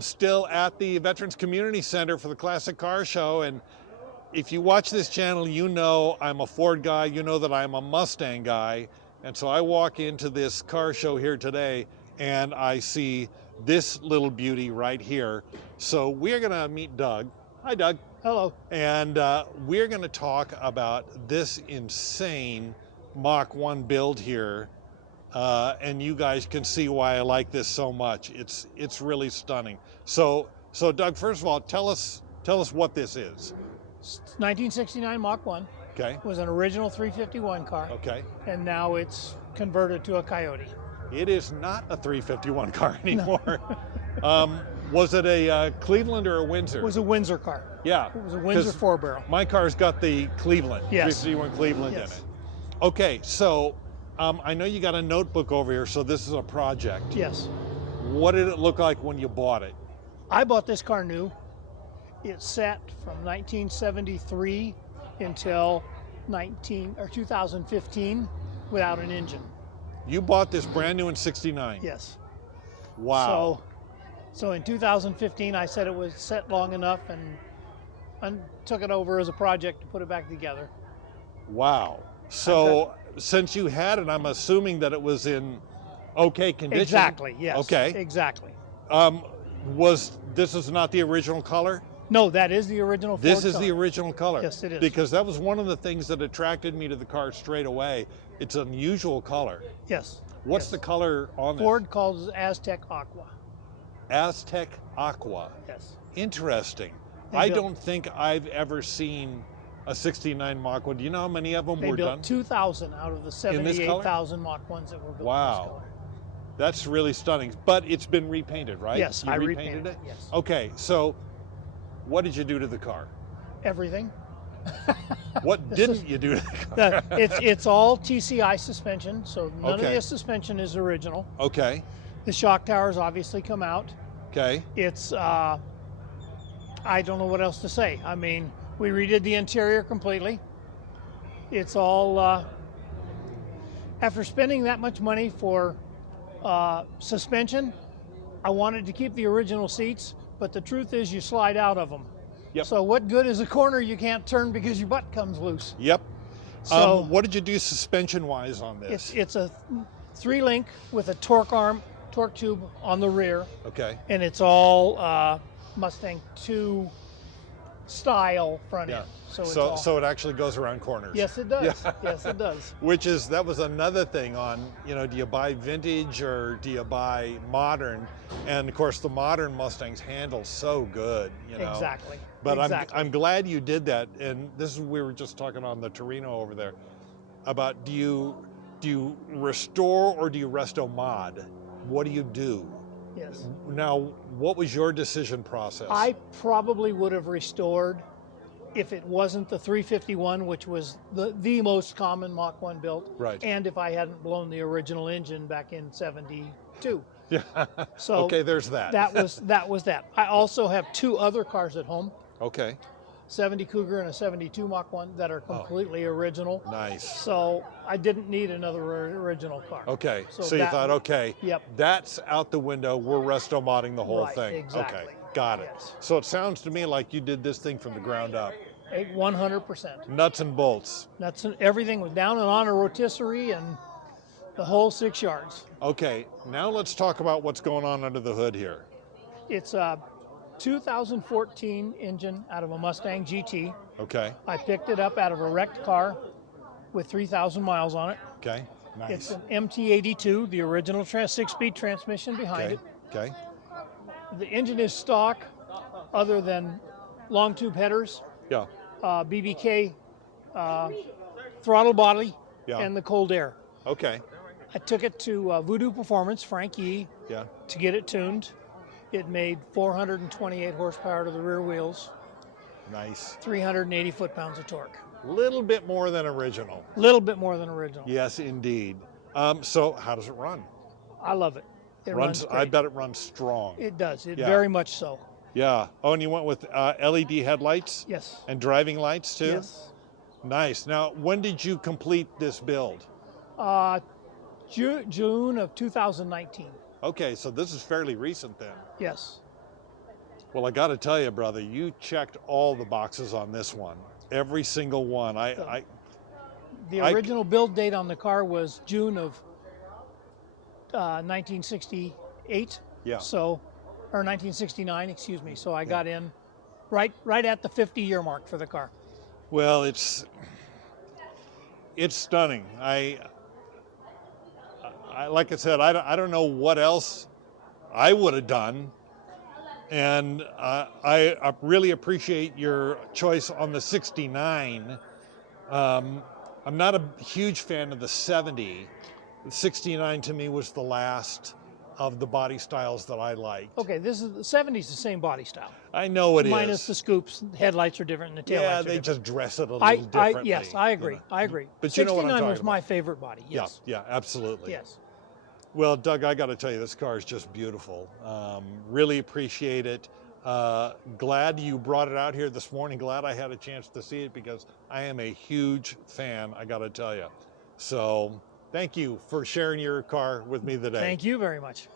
I'm still at the Veterans Community Center for the Classic Car Show, and if you watch this channel, you know I'm a Ford guy, you know that I'm a Mustang guy, and so I walk into this car show here today and I see this little beauty right here. So we're gonna meet Doug. Hi, Doug. Hello. And we're gonna talk about this insane Mach 1 build here. And you guys can see why I like this so much. It's really stunning. So Doug, first of all, tell us what this is. 1969 Mach 1. Okay. It was an original 351 car. Okay. And now it's converted to a Coyote. It is not a 351 car anymore. No. Was it a Cleveland or a Windsor? It was a Windsor car. Yeah. It was a Windsor 4-barrel. My car's got the Cleveland, yes. 351 Cleveland yes. in it. Okay, so I know you got a notebook over here, so this is a project. Yes. What did it look like when you bought it? I bought this car new. It sat from 1973 until 2015 without an engine. You bought this brand new in '69? Yes. Wow. So in 2015, I said it was set long enough and took it over as a project to put it back together. Wow. So since you had it, I'm assuming that it was in okay condition. Exactly, yes. Okay. Exactly. This is not the original color? No, that is the original Ford This is color. the original color? Yes, it is. Because that was one of the things that attracted me to the car straight away. It's an unusual color. Yes. What's the color on this? Ford calls it Aztec Aqua. Aztec Aqua. Yes. Interesting. I don't think I've ever seen a 69 Mach 1. Do you know how many of them were done? They built 2,000 out of the 78,000 Mach 1s that were built in this color. That's really stunning. But it's been repainted, right? Yes, I repainted it. Yes. Okay, so what did you do to the car? Everything. What didn't you do to the car? It's all TCI suspension, so none of Okay. the suspension is original. Okay. The shock towers obviously come out. Okay. It's, I don't know what else to say. I mean, we redid the interior completely. It's all, after spending that much money for suspension, I wanted to keep the original seats, but the truth is you slide out of them. Yep. So what good is a corner you can't turn because your butt comes loose? Yep. So what did you do suspension-wise on this? It's a 3-link with a torque tube on the rear. Okay. And it's all Mustang 2 style front end. So it actually goes around corners. Yes, it does. Yeah. Yes, it does. That was another thing on, do you buy vintage or do you buy modern? And of course the modern Mustangs handle so good, Exactly. But exactly. I'm glad you did that. And this is, we were just talking on the Torino over there about, do you restore or do you resto-mod? What do you do? Yes. Now, what was your decision process? I probably would have restored if it wasn't the 351, which was the most common Mach 1 built. Right. And if I hadn't blown the original engine back in '72. Yeah. So okay, there's that. That was that. I also have 2 other cars at home. Okay. 70 Cougar and a 72 Mach 1 that are completely original. Nice. So I didn't need another original car. Okay. So you thought, okay, yep, that's out the window. We're resto-modding the whole right, thing. Exactly. Okay. Got it. Yes. So it sounds to me like you did this thing from the ground up. 100%. Nuts and bolts. Everything was down and on a rotisserie and the whole 6 yards. Okay. Now let's talk about what's going on under the hood here. It's a 2014 engine out of a Mustang GT. Okay. I picked it up out of a wrecked car with 3,000 miles on it. Okay. Nice. It's an MT82, the original 6-speed transmission behind it. Okay. The engine is stock, other than long tube headers, Yeah. BBK throttle body, Yeah. and the cold air. Okay. I took it to Voodoo Performance, Frank Yee, Yeah. to get it tuned. It made 428 horsepower to the rear wheels. Nice. 380 foot-pounds of torque. Little bit more than original. A little bit more than original. Yes, indeed. So how does it run? I love it. It runs great. I bet it runs strong. It does. It Yeah. very much so. Yeah. Oh, and you went with LED headlights? Yes. And driving lights too? Yes. Nice. Now, when did you complete this build? June of 2019. Okay, so this is fairly recent then. Yes. Well, I got to tell you, brother, you checked all the boxes on this one. Every single one. The original build date on the car was June of 1968. Yeah. So, or 1969, excuse me. So I got in right at the 50-year mark for the car. Well, it's stunning. Like I said, I don't know what else I would have done, and I really appreciate your choice on the 69. I'm not a huge fan of the 70. The 69 to me was the last of the body styles that I liked. Okay, this is the 70s, the same body style. I know it Minus is. the scoops, headlights are different, and the taillights are Yeah, they different. just dress it a little differently. Yes, I agree. You know. I agree. But you know what I'm 69 talking was my favorite body. Yes. Yeah, absolutely. Yes. Well, Doug, I got to tell you, this car is just beautiful. Really appreciate it. Glad you brought it out here this morning. Glad I had a chance to see it because I am a huge fan, I got to tell you. So thank you for sharing your car with me today. Thank you very much.